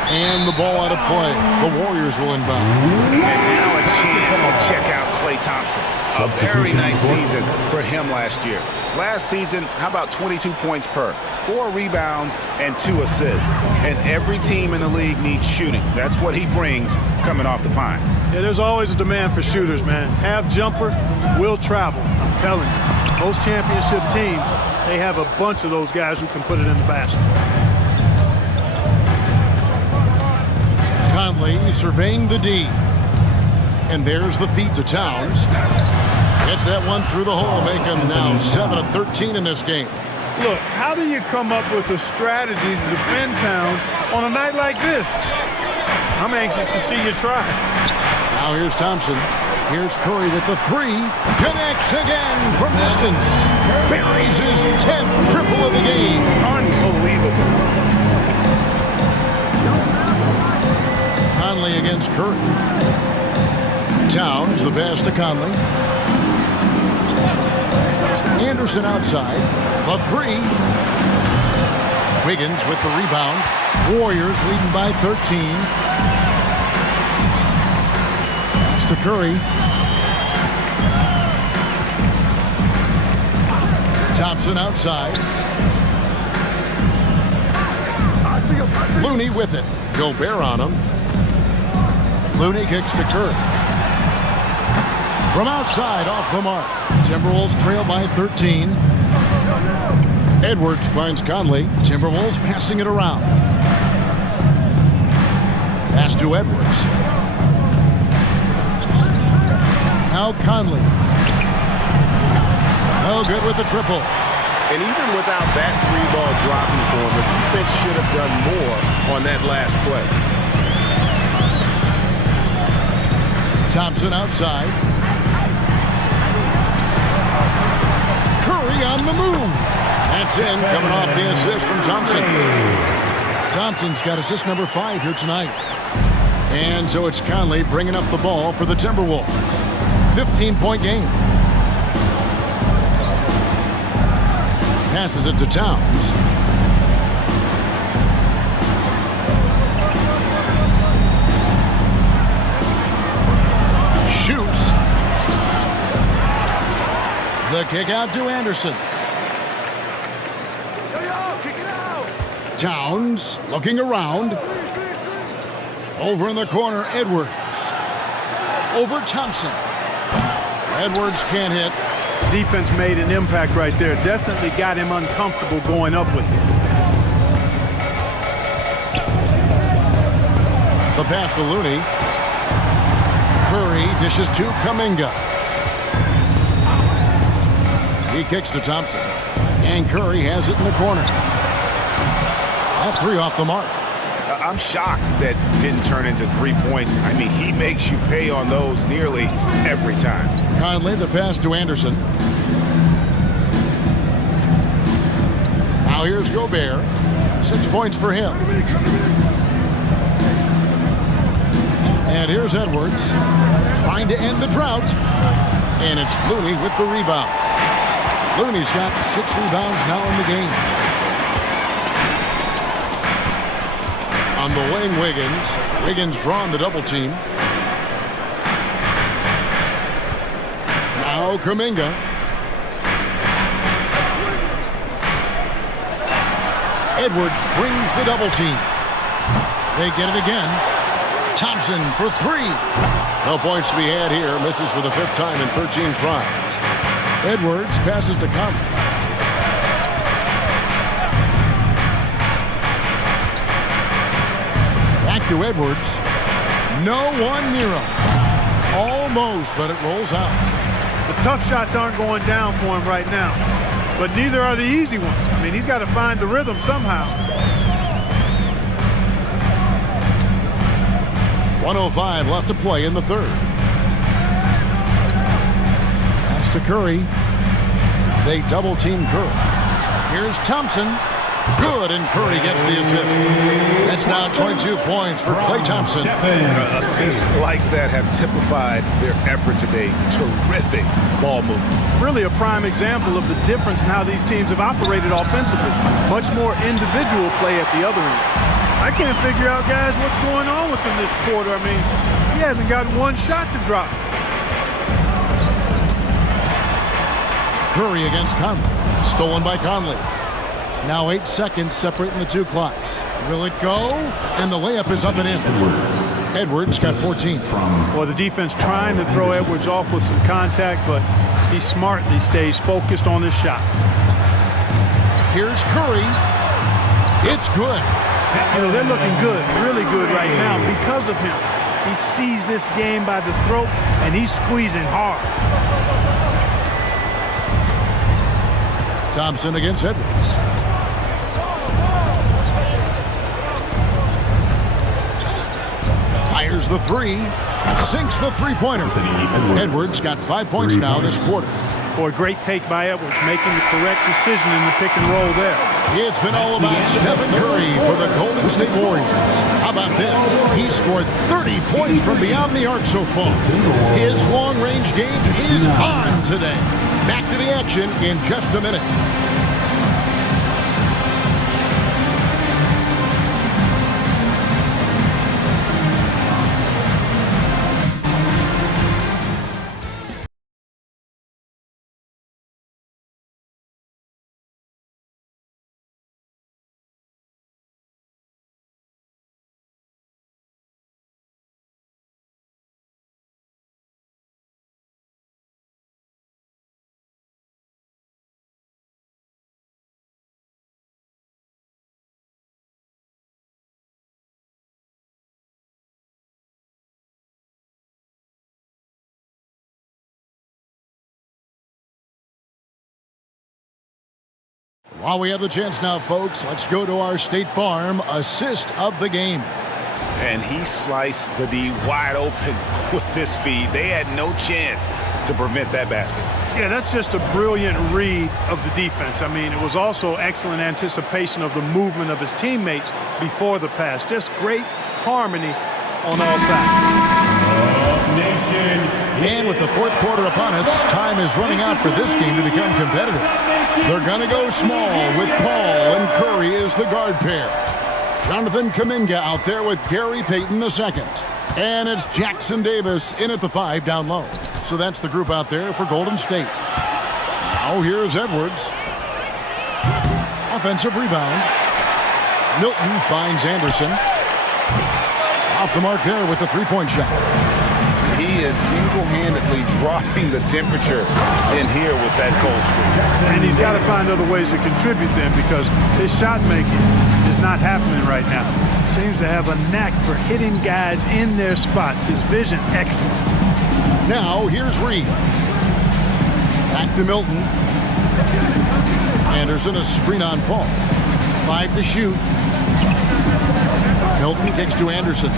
And the ball out of play. The Warriors will inbound. And now a chance to check out Klay Thompson. A very nice season for him last year. Last season, how about 22 points per, 4 rebounds, and 2 assists. And every team in the league needs shooting. That's what he brings coming off the pine. Yeah, there's always a demand for shooters, man. Have jumper, will travel. I'm telling you, most championship teams, they have a bunch of those guys who can put it in the basket. Conley surveying the D. And there's the feed to Towns. Gets that one through the hole, make him now 7 of 13 in this game. Look, how do you come up with a strategy to defend Towns on a night like this? I'm anxious to see you try. Now here's Thompson. Here's Curry with the three. Connects again from distance. Buries his 10th triple of the game. Unbelievable. Conley against Curry. Towns, the pass to Conley. Anderson outside. The three. Wiggins with the rebound. Warriors leading by 13. Pass to Curry. Thompson outside. Looney with it. Gobert on him. Looney kicks to Curry. From outside, off the mark. Timberwolves trail by 13. Edwards finds Conley. Timberwolves passing it around. Pass to Edwards. Now Conley. No good with the triple. And even without that three-ball dropping for him, the defense should have done more on that last play. Thompson outside. Curry on the move. That's in, coming off the assist from Thompson. Thompson's got assist number 5 here tonight. And so it's Conley bringing up the ball for the Timberwolves. 15-point game. Passes it to Towns. Shoots. The kick out to Anderson. Towns looking around. Over in the corner, Edwards. Over Thompson. Edwards can't hit. Defense made an impact right there. Definitely got him uncomfortable going up with it. The pass to Looney. Curry dishes to Kuminga. He kicks to Thompson. And Curry has it in the corner. That three off the mark. I'm shocked that didn't turn into 3 points. I mean, he makes you pay on those nearly every time. Conley, the pass to Anderson. Now here's Gobert. 6 points for him. And here's Edwards. Trying to end the drought. And it's Looney with the rebound. Looney's got 6 rebounds now in the game. On the wing, Wiggins. Wiggins drawn the double team. Now Kuminga. Edwards brings the double team. They get it again. Thompson for 3. No points to be had here. Misses for the 5th time in 13 tries. Edwards passes to Conley. Back to Edwards. No one near him. Almost, but it rolls out. The tough shots aren't going down for him right now, but neither are the easy ones. I mean, he's got to find the rhythm somehow. 1:05 left to play in the third. Pass to Curry. They double team Curry. Here's Thompson. Good, and Curry gets the assist. That's now 22 points for Klay Thompson. Assists like that have typified their effort today. Terrific ball movement. Really a prime example of the difference in how these teams have operated offensively. Much more individual play at the other end. I can't figure out, guys, what's going on with him this quarter. I mean, he hasn't got one shot to drop. Curry against Conley. Stolen by Conley. Now 8 seconds separating the 2 clocks. Will it go? And the layup is up and in. Edwards got 14. Well, the defense trying to throw Edwards off with some contact, but he smartly stays focused on his shot. Here's Curry. It's good. You know, they're looking good, really good right now because of him. He sees this game by the throat, and he's squeezing hard. Thompson against Edwards. Fires the 3. sinks the three-pointer. Edwards got 5 points now this quarter. Boy, great take by Edwards, making the correct decision in the pick and roll there. It's been all about Stephen Curry for the Golden State Warriors. How about this? He scored 30 points from beyond the arc so far. His long-range game is on today. Back to the action in just a minute. While we have the chance now, folks, let's go to our State Farm assist of the game. And he sliced the D wide open with this feed. They had no chance to prevent that basket. Yeah, that's just a brilliant read of the defense. I mean, it was also excellent anticipation of the movement of his teammates before the pass. Just great harmony on all sides. And with the fourth quarter upon us, time is running out for this game to become competitive. They're going to go small with Paul and Curry as the guard pair. Jonathan Kuminga out there with Gary Payton II. And it's Jackson Davis in at the 5 down low. So that's the group out there for Golden State. Now here's Edwards. Offensive rebound. Milton finds Anderson. Off the mark there with the three-point shot. He is single-handedly dropping the temperature in here with that cold streak. And he's got to find other ways to contribute then, because his shot making is not happening right now. Seems to have a knack for hitting guys in their spots. His vision, excellent. Now here's Reed. Back to Milton. Anderson, a screen on Paul. 5 to shoot. Milton kicks to Anderson.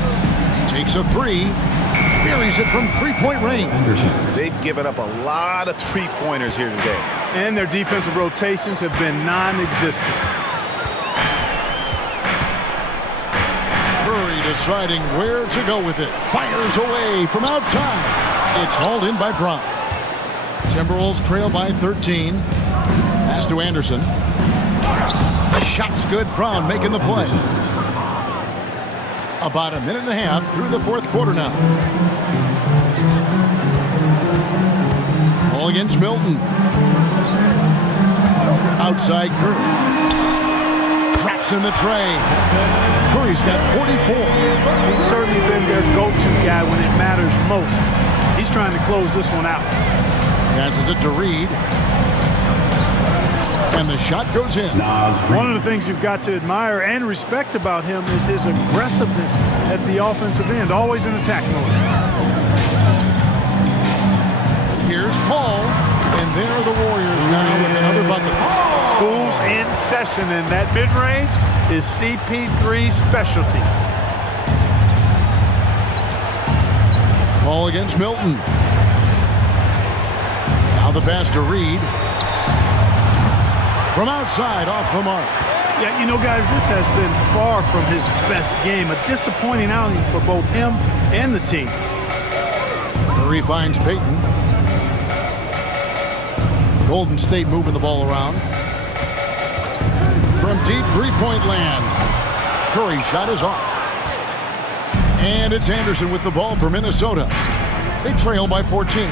Takes a 3. Buries it from three-point range. They've given up a lot of three-pointers here today. And their defensive rotations have been non-existent. Curry deciding where to go with it. Fires away from outside. It's hauled in by Brown. Timberwolves trail by 13. Pass to Anderson. The shot's good. Brown making the play. About a minute and a half through the fourth quarter now. Ball against Milton. Outside Curry. Drops in the tray. Curry's got 44. He's certainly been their go-to guy when it matters most. He's trying to close this one out. Passes it to Reed. And the shot goes in. One of the things you've got to admire and respect about him is his aggressiveness at the offensive end, always in attack mode. Here's Paul, and there are the Warriors now with another bucket. School's in session, and that mid-range is CP3's specialty. Paul against Milton. Now the pass to Reed. From outside, off the mark. Yeah, you know, guys, this has been far from his best game. A disappointing outing for both him and the team. Curry finds Payton. Golden State moving the ball around. From deep three-point land. Curry's shot is off. And it's Anderson with the ball for Minnesota. They trail by 14.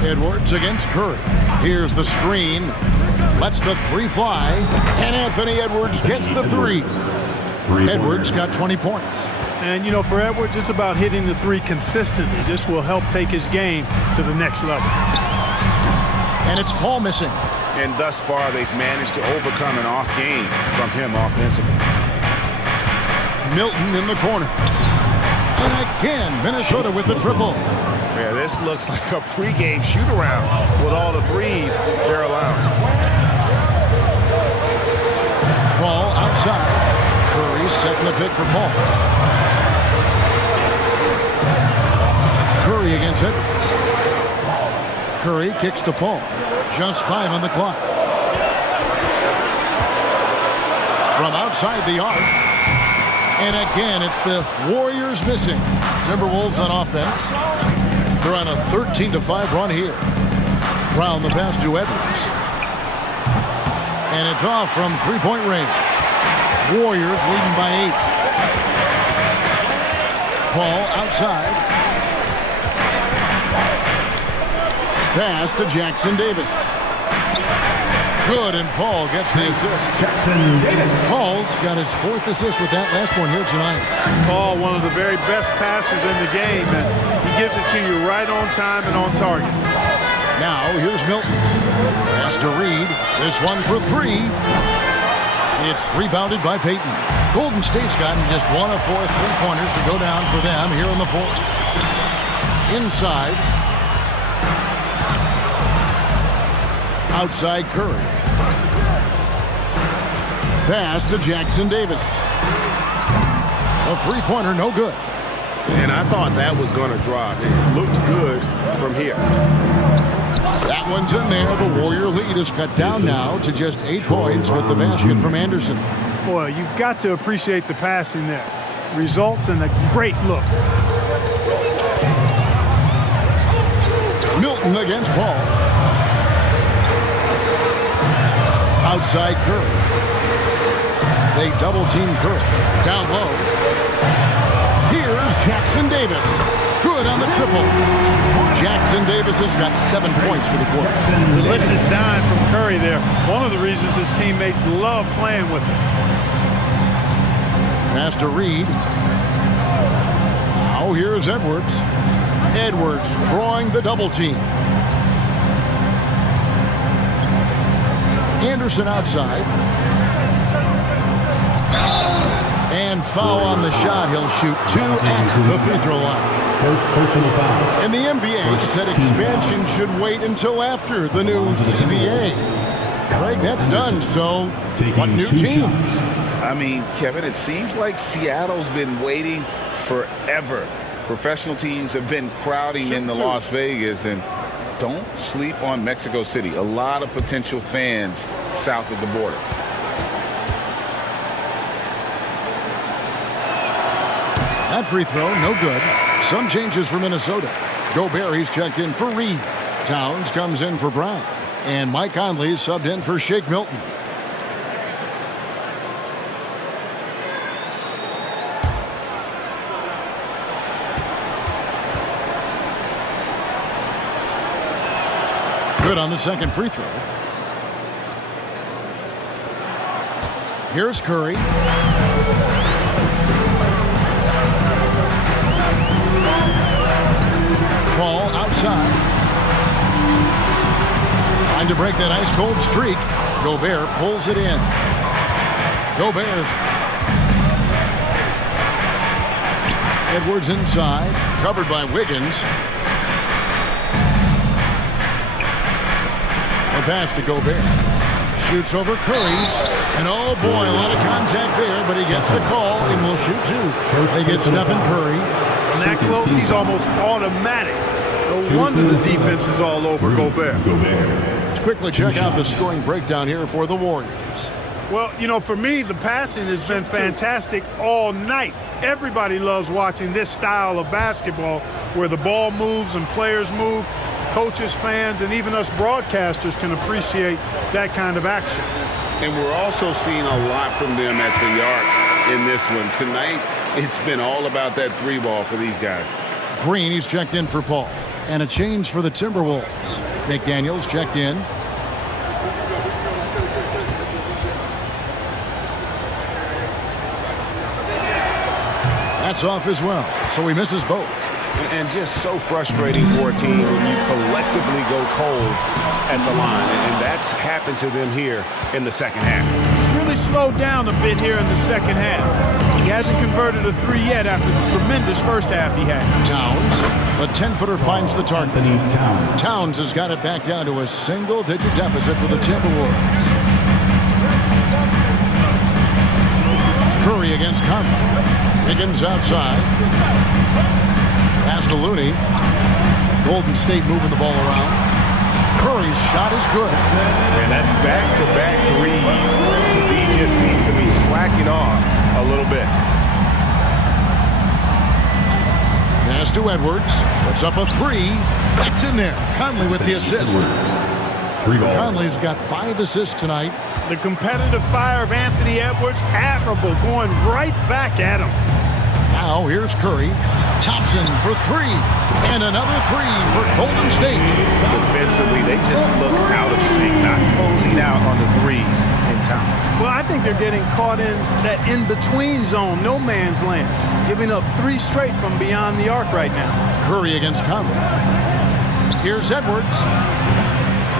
Edwards against Curry. Here's the screen. Lets the 3 fly. And Anthony Edwards gets the 3. Edwards got 20 points. And, you know, for Edwards, it's about hitting the 3 consistently. This will help take his game to the next level. And it's Paul missing. And thus far, they've managed to overcome an off game from him offensively. Milton in the corner. And again, Minnesota with the triple. Yeah, this looks like a pregame shoot-around with all the threes they're allowing. Ball outside. Curry Setting the pick for Paul. Curry against Edwards. Curry kicks to Paul. Just 5 on the clock. From outside the arc. And again, it's the Warriors missing. Timberwolves on offense. They're on a 13-5 run here. Brown the pass to Edwards. And it's off from three-point range. Warriors leading by 8. Paul outside. Pass to Jackson Davis. Good, and Paul gets the assist. Paul's got his 4th assist with that last one here tonight. Paul, one of the very best passers in the game, and he gives it to you right on time and on target. Now, here's Milton. Pass to Reed. This one for 3. It's rebounded by Payton. Golden State's gotten just 1 of 4 3-pointers to go down for them here in the 4th. Inside. Outside Curry. Pass to Jackson Davis. A 3-pointer, no good. And I thought that was going to drop. It looked good from here. That one's in there. The Warrior lead is cut down now to just 8 points with the basket from Anderson. Boy, you've got to appreciate the passing there. Results in a great look. Milton against Paul. Outside Curry. They double-team Curry. Down low. Here's Jackson Davis. Good on the triple. Jackson Davis has got 7 points for the quarter. Delicious dime from Curry there. One of the reasons his teammates love playing with him. Pass to Reed. Now here's Edwards. Edwards drawing the double team. Anderson outside. And foul on the shot. He'll shoot 2 at the free throw line. First personal foul. And the NBA said expansion should wait until after the new CBA. Craig, that's done. So, what new team? I mean, Kevin, it seems like Seattle's been waiting forever. Professional teams have been crowding into Las Vegas, and don't sleep on Mexico City. A lot of potential fans south of the border. That free throw, no good. Some changes for Minnesota. Gobert, he's checked in for Reed. Towns comes in for Brown. And Mike Conley subbed in for Shake Milton. Good on the second free throw. Here's Curry. Paul outside. Trying to break that ice-cold streak. Gobert pulls it in. Gobert. Edwards inside. Covered by Wiggins. A pass to Gobert. Shoots over Curry. And oh boy, a lot of contact there, but he gets the call and will shoot 2. They get Stephen Curry. And that close, he's almost automatic. No wonder the defense is all over Gobert. Let's quickly check out the scoring breakdown here for the Warriors. Well, you know, for me, the passing has been fantastic all night. Everybody loves watching this style of basketball where the ball moves and players move. Coaches, fans, and even us broadcasters can appreciate that kind of action. And we're also seeing a lot from them at the arc in this one. Tonight, it's been all about that 3-ball for these guys. Green, he's checked in for Paul. And a change for the Timberwolves. McDaniels checked in. That's off as well, so he misses both. And just so frustrating for a team when you collectively go cold at the line. And that's happened to them here in the second half. He's really slowed down a bit here in the second half. He hasn't converted a 3 yet after the tremendous first half he had. Towns, the 10-footer finds the target. Towns has got it back down to a single-digit deficit for the Timberwolves. Curry against Conley. Higgins outside. Pass to Looney. Golden State moving the ball around. Curry's shot is good. And that's back-to-back threes. He just seems to be slacking off a little bit. Pass to Edwards. Puts up a three. That's in there. Conley with the assist. Conley's got 5 assists tonight. The competitive fire of Anthony Edwards, admirable, going right back at him. Now here's Curry. Thompson for 3. And another 3 for Golden State. Defensively, they just look out of sync, not closing out on the threes in time. Well, I think they're getting caught in that in-between zone, no man's land, giving up 3 straight from beyond the arc right now. Curry against Conley. Here's Edwards.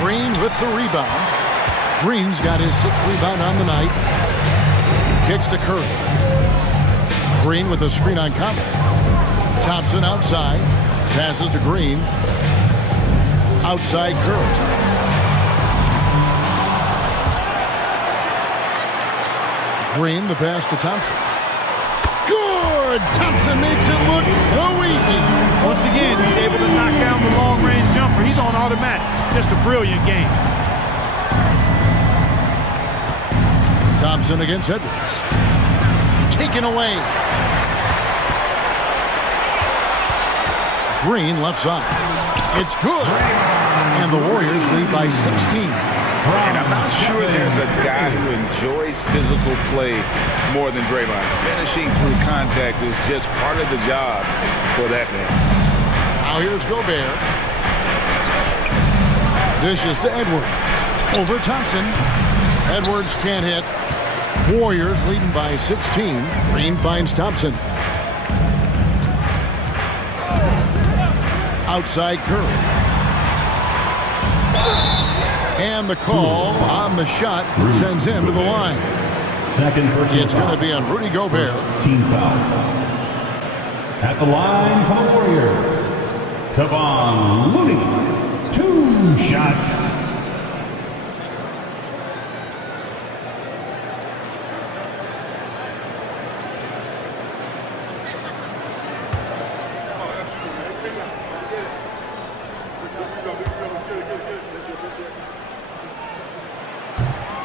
Green with the rebound. Green's got his 6th rebound on the night. Kicks to Curry. Green with a screen on Conley. Thompson outside. Passes to Green. Outside Curry. Green, the pass to Thompson. Good! Thompson makes it look so easy. Once again, he's able to knock down the long-range jumper. He's on automatic. Just a brilliant game. Thompson against Edwards. Taken away. Green left side. It's good. And the Warriors lead by 16. And I'm not sure there's a guy who enjoys physical play more than Draymond. Finishing through contact is just part of the job for that man. Now here's Gobert. Dishes to Edwards. Over Thompson. Edwards can't hit. Warriors leading by 16. Green finds Thompson. Outside Curry. And the call on the shot that sends him to the line. It's going to be on Rudy Gobert. Team foul. At the line for the Warriors, Kevon Looney. 2 shots.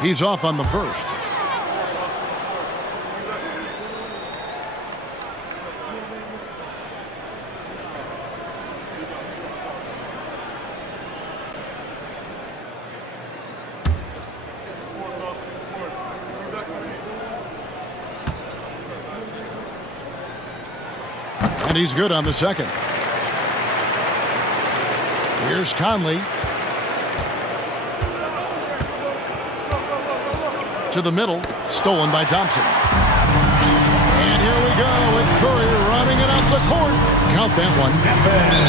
He's off on the first. And he's good on the second. Here's Conley. To the middle, stolen by Thompson. And here we go with Curry running it up the court. Count that one.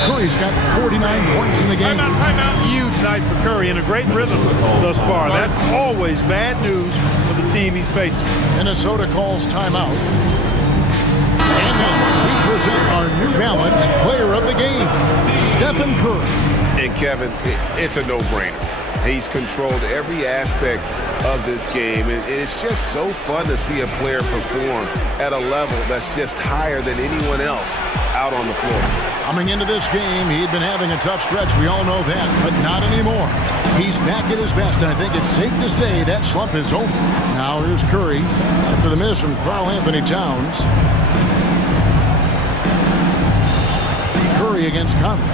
Curry's got 49 points in the game. Timeout. Huge night for Curry and a great rhythm thus far. That's always bad news for the team he's facing. Minnesota calls timeout. And now we present our New Balance player of the game, Stephen Curry. And Kevin, it's a no-brainer. He's controlled every aspect of this game, and it's just so fun to see a player perform at a level that's just higher than anyone else out on the floor. Coming into this game, he'd been having a tough stretch. We all know that, but not anymore. He's back at his best, and I think it's safe to say that slump is over. Now here's Curry after the miss from Karl Anthony Towns. Curry against Conley.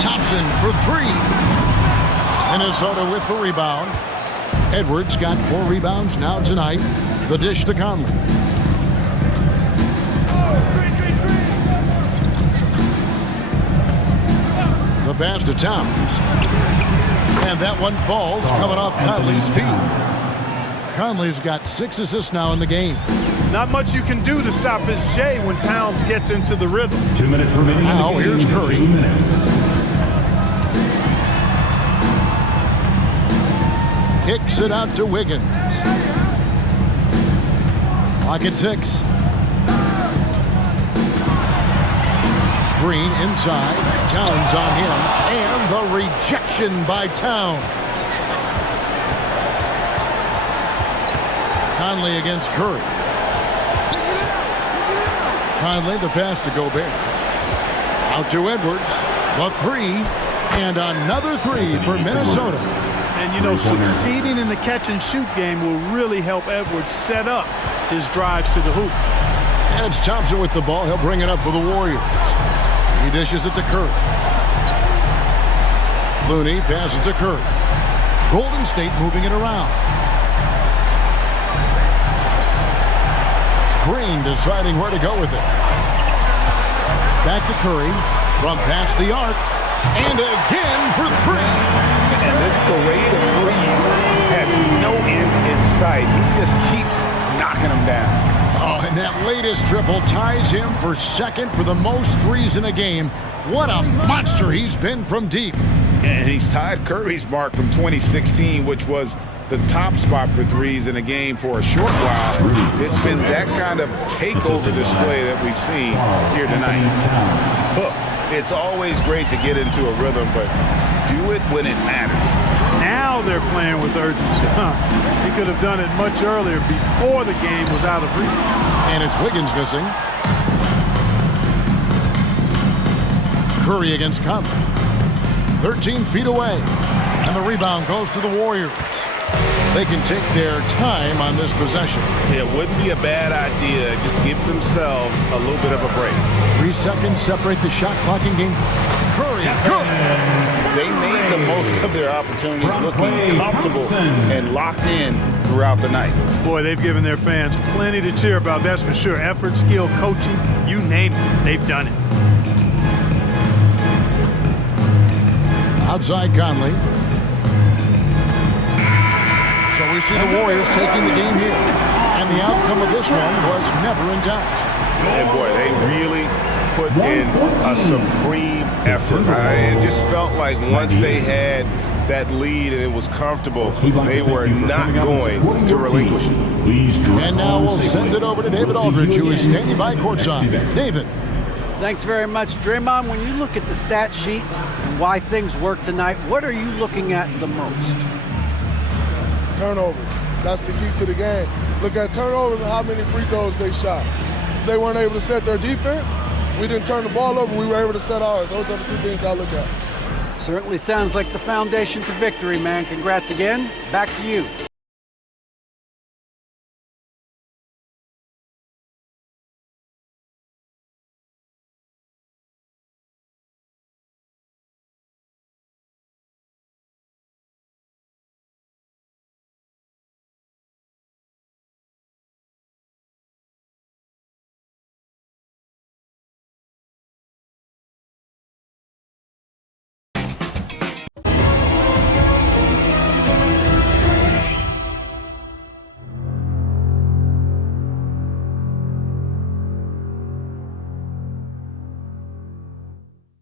Thompson for 3. Minnesota with the rebound. Edwards got 4 rebounds now tonight. The dish to Conley. The pass to Towns. And that one falls coming off Conley's feet. Conley's got 6 assists now in the game. Not much you can do to stop his J when Towns gets into the rhythm. 2 minutes remaining. Now here's Curry. 2 minutes. Kicks it out to Wiggins. Clock at 6. Green inside. Towns on him. And the rejection by Towns. Conley against Curry. Conley, the pass to Gobert. Out to Edwards. The three. And another three for Minnesota. And, you know, succeeding in the catch-and-shoot game will really help Edwards set up his drives to the hoop. And it's Thompson with the ball. He'll bring it up for the Warriors. He dishes it to Curry. Looney passes to Curry. Golden State moving it around. Green deciding where to go with it. Back to Curry from past the arc. And again for three. And this parade of threes has no end in sight. He just keeps knocking them down. Oh, and that latest triple ties him for second for the most threes in a game. What a monster he's been from deep. And he's tied Curry's mark from 2016, which was the top spot for threes in a game for a short while. It's been that kind of takeover display that we've seen here tonight. Look, it's always great to get into a rhythm, but do it when it matters. Now they're playing with urgency. He could have done it much earlier before the game was out of reach. And it's Wiggins missing. Curry against Conley. 13 feet away. And the rebound goes to the Warriors. They can take their time on this possession. It wouldn't be a bad idea. Just give themselves a little bit of a break. 3 seconds separate the shot clock in game. Curry, good. They made the most of their opportunities, looking comfortable and locked in throughout the night. Boy, they've given their fans plenty to cheer about, that's for sure. Effort, skill, coaching, you name it, they've done it. Outside Conley. So we see the Warriors taking the game here. And the outcome of this one was never in doubt. And boy, they really put in a supreme effort. It just felt like once they had that lead and it was comfortable, they were not going to relinquish it. And now we'll send it over to David Aldridge, who is standing by courtside. David. Thanks very much, Draymond. When you look at the stat sheet and why things work tonight, what are you looking at the most? Turnovers. That's the key to the game. Look at turnovers and how many free throws they shot. If they weren't able to set their defense, we didn't turn the ball over, we were able to set ours. Those are the two things I look at. Certainly sounds like the foundation to victory, man. Congrats again. Back to you.